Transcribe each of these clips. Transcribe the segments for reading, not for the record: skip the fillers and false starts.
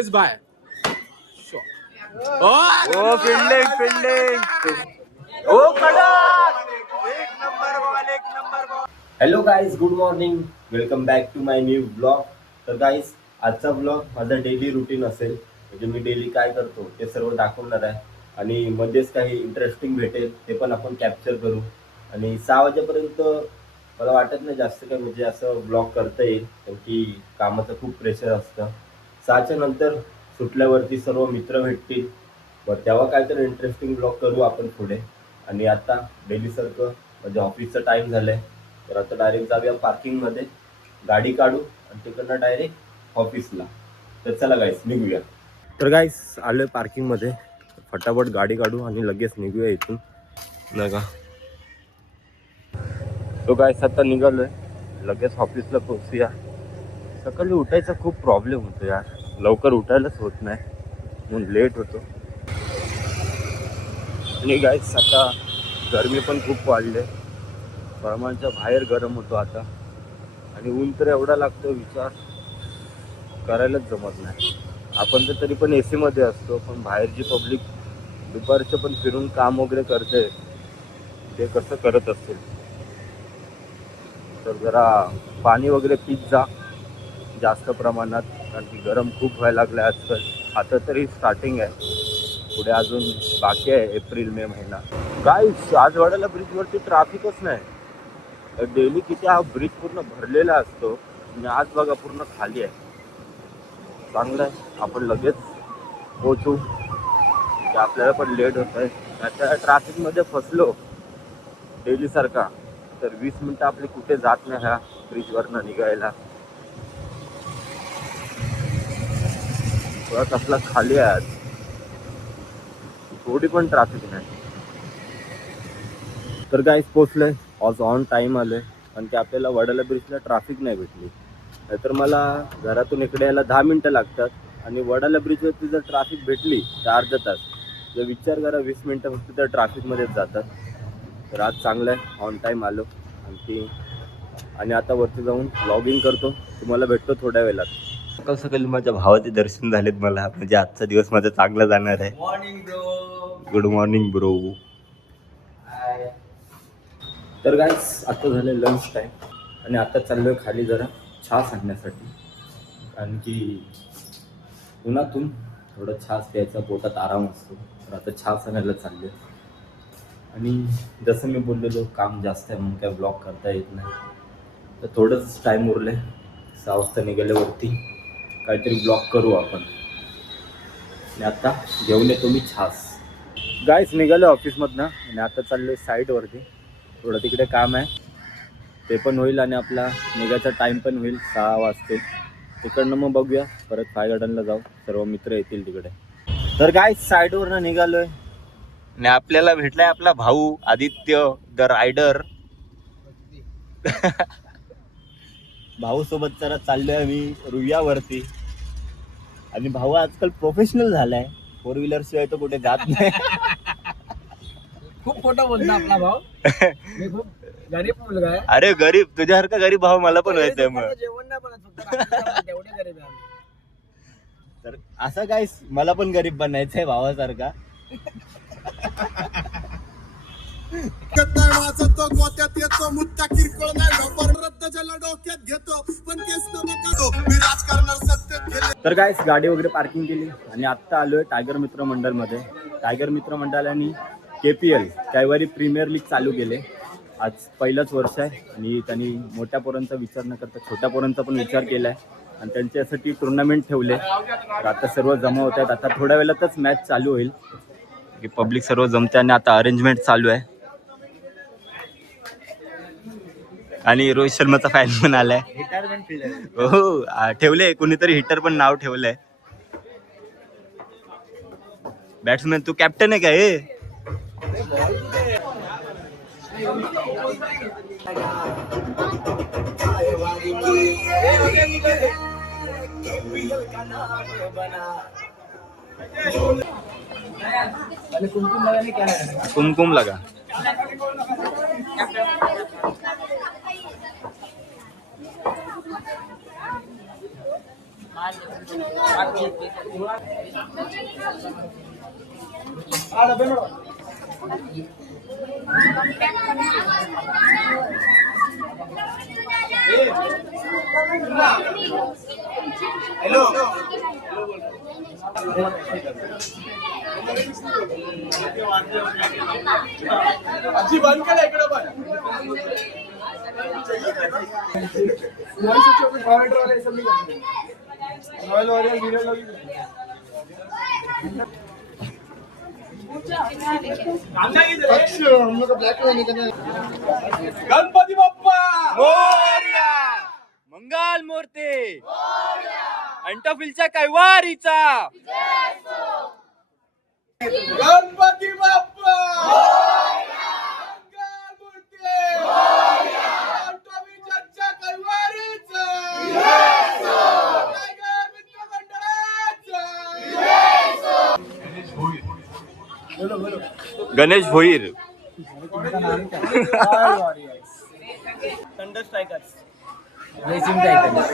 Success bye ओ fielding ओ कडक एक number ball. Hello guys, good morning, welcome back to my new blog. तर गाईज, आजचा ब्लॉग माझा डेली रुटीन असेल. म्हणजे मी डेली काय करतो ते सर्व दाखवणार आहे आणि मध्येच काही इंटरेस्टिंग भेटेल ते पण आपण कॅप्चर करू. आणि 6 वाजेपर्यंत मला वाटत नाही जास्त काय म्हणजे असं ब्लॉग करता येईल, कारण की कामाचं खूप प्रेशर असतं. 6च्या नंतर सुटल्यावरती सर्व मित्र भेटतील, बरं तेव्हा काहीतरी इंटरेस्टिंग ब्लॉग करू आपण पुढे. आणि आता डेलीसारखं म्हणजे ऑफिसचं टाईम झालं आहे, तर आता डायरेक्ट जाऊया पार्किंगमध्ये, गाडी काढू आणि तिकडनं डायरेक्ट ऑफिसला. तर चला गाईस निघूया. तर गाईस आलो आहे पार्किंगमध्ये, फटाफट गाडी काढू आणि लगेच निघूया इथून नाही का. तो गाईस आता निघालो आहे, लगेच ऑफिसला पोहोचूया. सकाळी उठायचा खूप प्रॉब्लेम होतो यार, लवकर उठायलाच होत नाही म्हणून लेट होतो. आणि गाईस आता गरमी पण खूप वाढले, प्रमाणाच्या बाहेर गरम होतो आता. आणि ऊन तर एवढा लागतो विचार करायलाच जमत नाही. आपण तर तरी पण AC मध्ये असतो, पण बाहेरची पब्लिक दुपारचं पण फिरून काम वगैरे करते, ते कसं करत असतील. तर जरा पाणी वगैरे पीत जा जास्त प्रमाणात, कारण की गरम खूप व्हायला लागलं आहे आजकाल. आता तरी स्टार्टिंग आहे, पुढे अजून बाकी आहे एप्रिल मे महिना. गाईस आज वाड्याला ब्रिजवरती ट्रॅफिकच नाही. डेली किती हा ब्रिज पूर्ण भरलेला असतो आणि आज बघा पूर्ण खाली आहे. चांगलं आहे, आपण लगेच पोहोचू, की आपल्याला पण लेट होत आहे. त्या ट्रॅफिकमध्ये फसलो डेली सारखा तर 20 मिनटं आपली कुठे जात नाही ह्या ब्रिजवरनं निघायला. थोडा कसला खाली आहे आज, थोडी पण ट्रॅफिक नाही. तर गाईस पोचलोय, आज ऑन टाईम आलोय, कारण की आपल्याला वडाला ब्रिजला ट्रॅफिक नाही भेटली. नाहीतर मला घरातून इकडे यायला 10 मिनटं लागतात आणि वडाला ब्रिजवरती जर ट्रॅफिक भेटली तर अर्धा तास. जर विचार करा 20 मिनटं फक्त त्या ट्रॅफिकमध्येच जातात. तर आज चांगलं आहे, ऑन टाईम आलो आणि आता वरती जाऊन लॉगिंग करतो, तुम्हाला भेटतो थोड्या वेळात. सकाळ सकाळी माझ्या भावाचे दर्शन झालेत मला, म्हणजे आजचा दिवस माझा चांगला जाणार आहे. Morning bro. Good morning bro. तर गाईस आता झालं लंच टाईम आणि आता चाललोय खाली जरा चहा सांगण्यासाठी, कारण की उन्हातून थोडं छास प्यायचा, पोटात आराम असतो. तर आता चहा सांगायला चाललो आहे. आणि जसं मी बोललेलो काम जास्त आहे म्हणून काय ब्लॉग करता येत नाही, तर थोडंच टाईम उरलं आहे. 6 वाजता निघाल्यावरती काहीतरी ब्लॉग करू आपण. आणि आता घेऊन येतो मी छास. गाईस निघालो ऑफिसमधनं आणि आता चाललो आहे साईडवरती, थोडं तिकडे काम आहे, ते पण होईल आणि आपला निघायचा टाईम पण होईल. 6 वाजते तिकडनं मग बघूया, परत फाय गार्डनला जाऊ, सर्व मित्र येतील तिकडे. तर गाईस साईडवरनं निघालोय आणि आपल्याला भेटलाय आपला भाऊ आदित्य द रायडर. भाऊ सोबत जरा चाललोय आम्ही रुईयावरती. आणि भाऊ आजकाल प्रोफेशनल झालाय, 4 व्हीलर शिवाय तो कुठे जात नाही. खूप खोटं बोलतो आपला भाऊ. मी खूप गरीब मुलगा आहे. अरे गरीब, तुझ्यासारखा गरीब भाऊ मला पण व्हायचंय. मग जेवण नाही बनत, फक्त तेवढे गरीब आहे आम्ही. तर असं काय मला पण गरीब बनायचंय भावासारखा. तर गाईस गाडी वगैरे पार्किंग केली आणि आत्ता आलोय टायगर मित्र मंडळमध्ये. टायगर मित्र मंडळाने KPL कैवारी प्रीमियर लीग चालू केले. आज पहिलंच वर्ष आहे आणि त्यांनी मोठ्या पोरांचा विचार न करता छोट्या पोरांचा पण विचार केला आहे आणि त्यांच्यासाठी टुर्नामेंट ठेवले. तर आता सर्व जमा होत आहेत. आता थोड्या वेळातच मॅच चालू होईल, की पब्लिक सर्व जमते आणि आता अरेंजमेंट चालू आहे. आणि रोहित शर्माचा फॅन पण आलाय. हो ठेवलंय, कोणीतरी हिटर पण नाव ठेवलंय. बॅट्समॅन तू कॅप्टन आहे काय? कुमकुम लगा. आजी बंद केला इकडे पण गणपती बाप्पा मोरया मंगल मूर्ती अंटफिलच्या कैवारीचा गणपती बाप्पा मंगलमूर्ती अंतविजाच्या कैवारीचा टायगर मित्र मंडळाचा Ganesh Bhoir thunder strikers blazing titans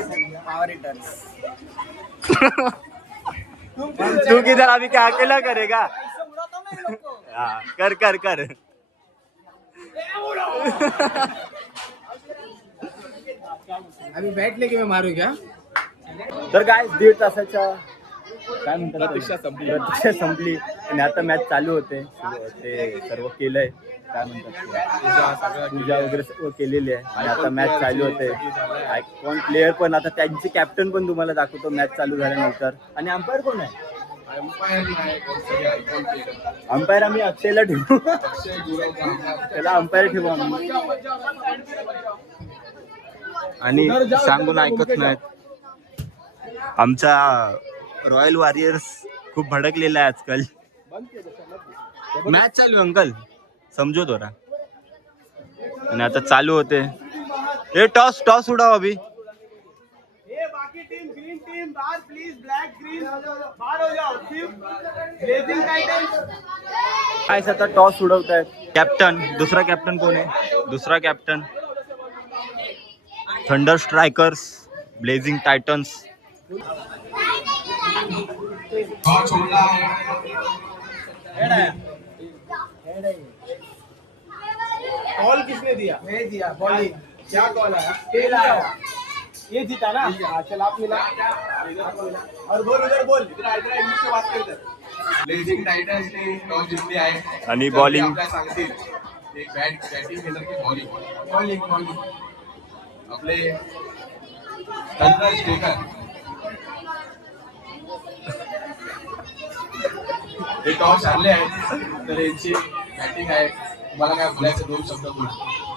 power hitters तू किधर अभी क्या अकेला करेगा हाँ, कर कर कर अभी बैठ लेके मैं मारू क्या तर काय 1.5 तासाच्या काय म्हणतात प्रतीक्षा संपली आणि आता मॅच चालू होते ते सर्व केलंय काय म्हणतात पूजा वगैरे सर्व केलेली आहे आणि आता मॅच चालू होते कोण प्लेयर पण आता त्यांचे कॅप्टन पण तुम्हाला दाखवतो मॅच चालू झाल्यानंतर आणि अंपायर कोण आहे अंपायर आम्ही अक्षयला ठेवू त्याला अंपायर ठेवू आम्ही आणि सांगून ऐकत नाहीत आमचा रॉयल वॉरियर्स खूप भडकलेला आहे आजकाल मॅच चालू अंकल समजो थोडा आणि आता चालू होते हे टॉस टॉस उडाव अभी बाकी टीम ग्रीन टीम बाहर प्लीज ब्लैक ग्रीन बाहर हो जाओ ब्लेझिंग टायटन्स काय आता टॉस उडवतायत कॅप्टन दुसरा कॅप्टन कोण आहे दुसरा captain thunder strikers blazing Titans call किसने दिया मैं दिया बॉलिंग क्या कॉल आया टेल आया ये जीता ना चल आप मिला और बोल उधर बोल इधर इंग्लिश में बात करते ब्लेझिंग टायटन्स ने टॉस जिंकली आहे आणि बॉलिंग आपल्याला सांगतील एक बॅटिंग केलं की बॉलिंग आपले थंडर स्ट्रायकर हे टॉस हारले आहेत तर यांची बॅटिंग आहे मला काय बोलायचं 2 शब्द बोल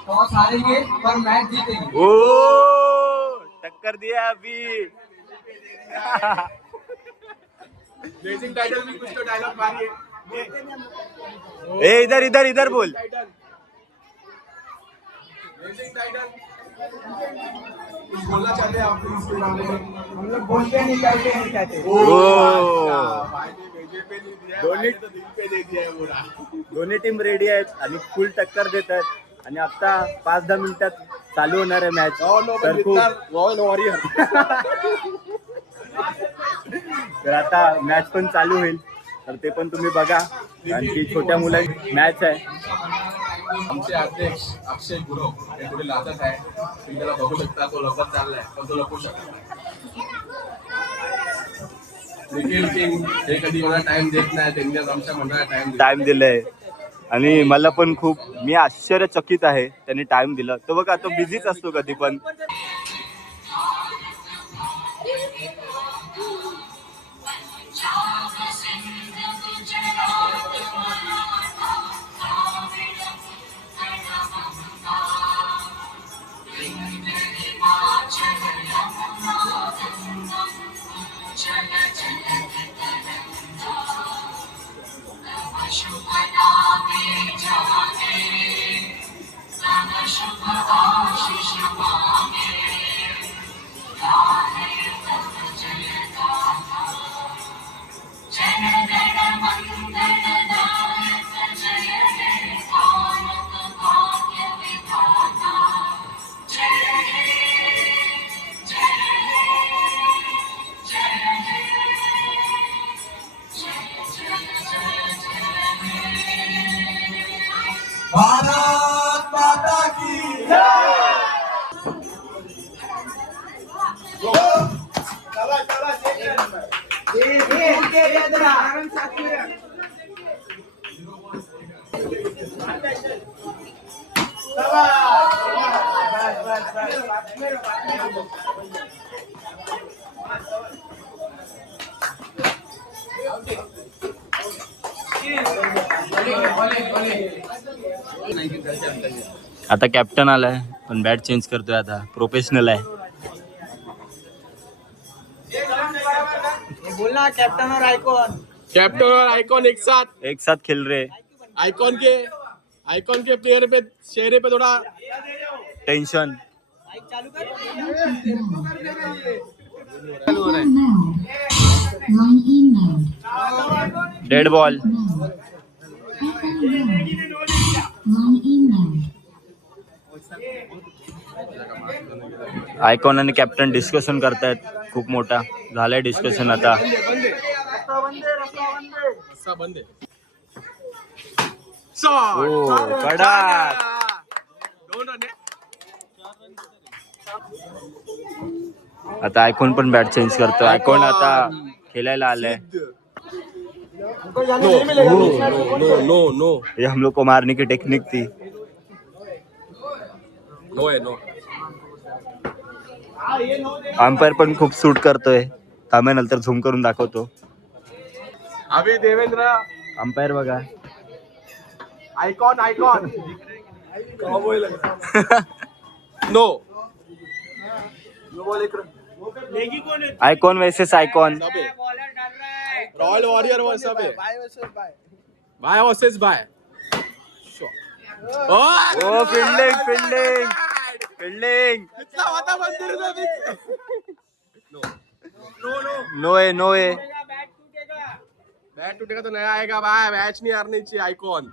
टॉस हारेंगे पर मॅच जीतेंगे ओ टक्कर दिया अभी ब्लेझिंग टायटन्स में कुछ तो डायलॉग मारिए ए इधर इधर इधर बोल ब्लेझिंग टायटन्स कुछ बोलना चाहते हैं आप इसके बारे में हम लोग बोलते नहीं कहते नहीं कहते ओ भाई ने भेजे पे नहीं दिया दोन्ही तो दिल पे दे दिया है पूरा दोन्ही टीम रेडी आहेत आणि फुल टक्कर देत आहेत आणि आता 5-10 मिनिटात चालू होणार आहे मॅच तर खूप रॉयल वॉरियर तर आता मॅच पण चालू होईल तर ते पण तुम्ही बघा आणखी छोट्या मुलांची मॅच आहे आमचे अध्यक्ष अक्षय गुरव हे पुढे लाचत आहे तुम्ही त्याला बघू शकता तो लपत चाललाय पण तो लपू शकत क्रिकेट किंग हे कधी मला टाइम देत नाही त्यांनी आज आमच्या मंडळाला टाइम दिलाय आणि मला पण खूप मी आश्चर्यचकित आहे त्यांनी टाइम दिला तो बघा तो बिझीच असतो कधी पण भारत माता की चला चला आता कॅप्टन आलाय पण बॅट चेंज करतोय आता प्रोफेशनल आहे. बोलना कैप्टन और आइकॉन. कैप्टन और आइकॉन एक साथ खेल रहे. आइकॉन के प्लेयर पे चेहरे पे थोड़ा टेंशन. Dead ball. आयकॉन आणि कॅप्टन डिस्कशन करतायत. खूप मोठा झालाय डिस्कशन आता. कडा. आता आयकॉन पण बॅट चेंज करतो. आयकॉन आता खेळायला आलाय. नो ये हम लोग को मारने की टेक्निक थी. अंपायर पण खूप सूट करतोय. थांबे नंतर झूम करून दाखवतो. अभी देवेंद्र अंपायर बघा. Icon no icon versus icon. Royal warrior bye versus bye. ओ फिल्डिंग. नो है. बैट टूटेगा तो नया आएगा भाई. मैच नहीं हारनी चाहिए आइकॉन.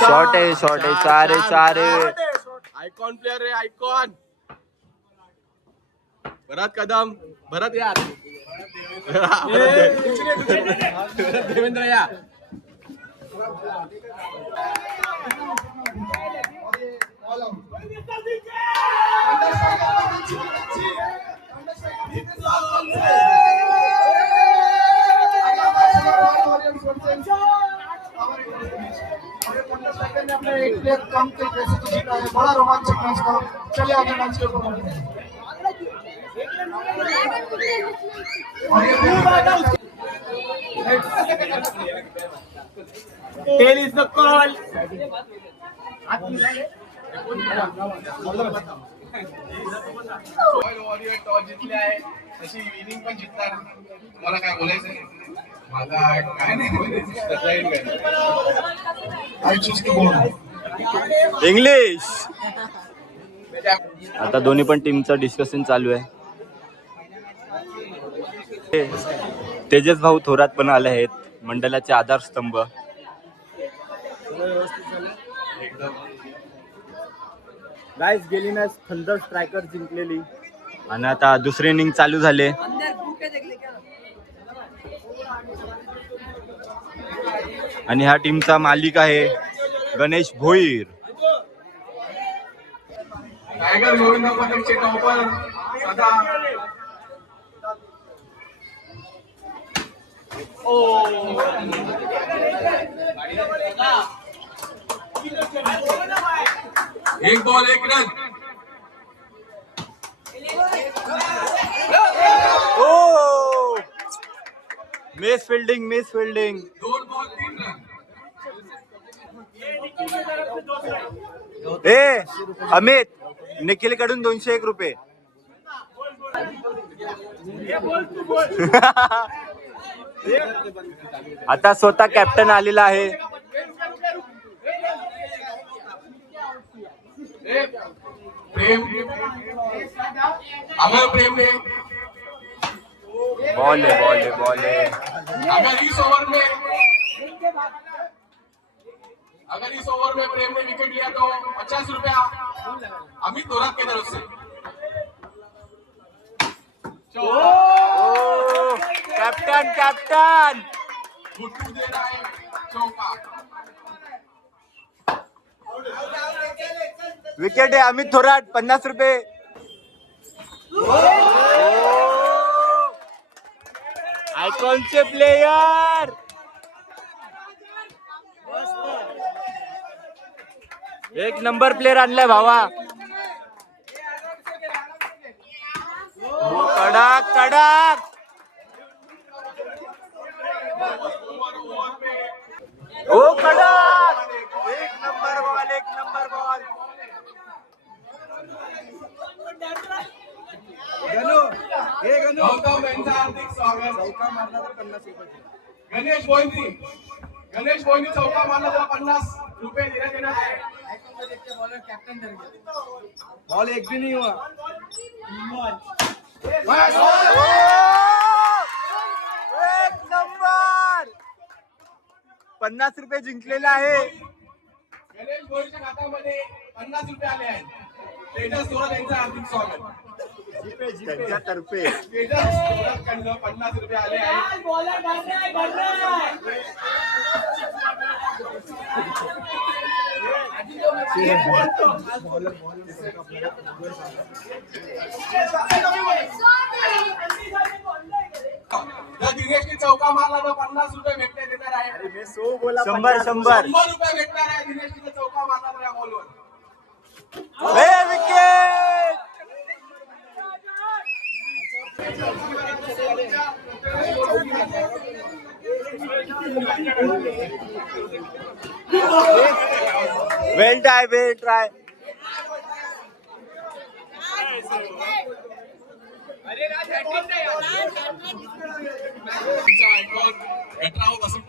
शॉट है. चार है. आइकॉन प्लेयर है आइकॉन. भरत कदम. भरत यार. देवेंद्र यार. एक प्लेयर कम के पैसे तो जीता है. बड़ा रोमांचक मैच था. चलिए आगे मैच के ऊपर. Tail is the call. Royal warrior toss जिंकले आहे. तशी इनिंग पण जिंकणार. तुम्हाला काय बोलायचं? मला काय नाही. इंग्लिश. आता दोन्ही पण टीमचं डिस्कशन चालू आहे. तेजस भाऊ थोरात पण आले आहेत. मंडळाचे आधारस्तंभ. गाइस गेली मॅच थंडर स्ट्रायकर जिंकलेली आणि आता दुसरी इनिंग चालू झाले. आणि ह्या टीमचा मालिक आहे गणेश भोईर. टायगर गोविंद पथकचे टॉपर सदा. एक बॉल एक रन. ओ misfielding. 2 ball 3 run. Amit Nikhil कडून 201 रुपये. आता स्वतः कॅप्टन आलेला आहे. प्रेम अमर प्रेम ने बॉल है. अगर इस ओवर में प्रेम ने विकेट लिया तो 50 रुपया अमित थोरात के तरफ से. ओ कॅप्टन कॅप्टन गुड्डू दे रहा है चौका. विकेट आहे अमित थोरात 50 रुपये. आयकॉनचे प्लेयर एक नंबर प्लेयर आणलाय भावा. कडक कडक ओ कडक एक नंबर बॉल एक नंबर बॉल. गौतम यांचं हार्दिक स्वागत. गणेश मोहिनी चौका मारला त्याला 50 रुपये देण्यात येणार आहे. बॉल एक भी नहीं हुआ. एक नंबर 50 रुपये जिंकलेला आहे. गणेश मोहिनीच्या खात्यामध्ये 50 रुपये आले आहेत. तेजस थोरात यांचं हार्दिक स्वागत. त्यांच्यातर्फे तेजस थोरातकडनं 50 रुपये आले आहेत. जर दिनेशने चौका मारला तर 50 रुपये भेटण्यात येणार आहे. 100 रुपये भेटणार आहे दिनेशने चौका मारला तर या बॉलवर. विकेट. वेल ट्राय.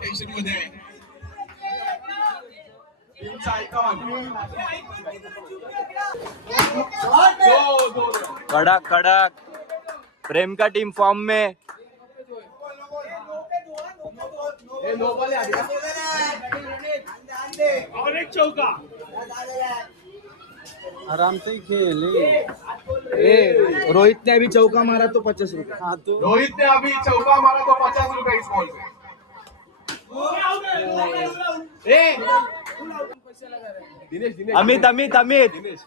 टेन्शन मध्ये आहे. टीमचा आयकॉन. कड़क कड़क प्रेम का टीम फॉर्म में. आराम से ही खेल. रोहित ने अभी चौका मारा तो 50 रुपये. हाँ तो रोहित ने अभी चौका मारा तो 50 रुपये इस बॉल पे. दिनेश अमित अमित अमित दिनेश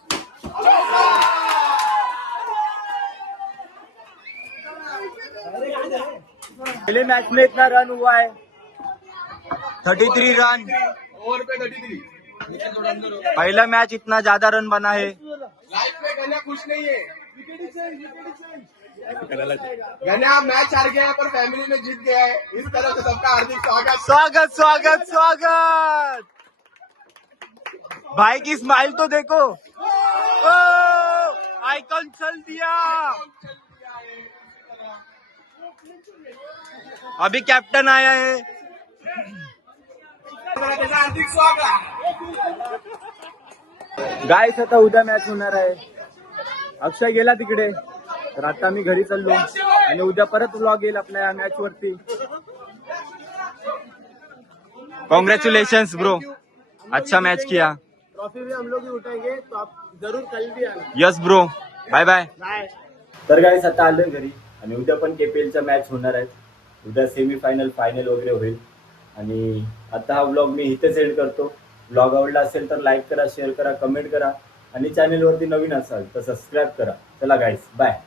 पहले मैच में इतना रन हुआ है 33 रन. ओवर पे 33. पहला मैच इतना ज्यादा रन बना है. लाइफ में गन्या खुश नहीं है. गन्या मैच हार गया है पर फैमिली में जीत गया है. इस तरह से सबका हार्दिक स्वागत. स्वागत स्वागत स्वागत. भाई की स्माइल तो देखो. आइकॉन चल दिया. अभी कैप्टन आया है. हार्दिक स्वागत. गाइस आता उद्या मॅच होणार आहे. अक्षय गेला तिकडे तर आता मी घरी चाललो आणि उद्या परत व्लॉग येईल आपल्या मॅच वरती. कॉन्ग्रेचुलेशंस ब्रो, अच्छा मैच किया. ट्रॉफी भी हम लोग ही उठाएंगे तो आप जरूर कल भी आना. Yes bro, bye bye. Bye. तर गाइस आता आलोय घरी आणि उद्या पण केपीएलच्या मॅच होणार आहेत. उद्या सेमीफायनल फायनल वगैरे होईल आणि आता हा व्लॉग मी इथेच एंड करतो. व्लॉग आवडला असेल तर लाईक करा, शेअर करा, कमेंट करा आणि चॅनलवरती नवीन असाल तर सबस्क्राईब करा. चला गाइस, बाय.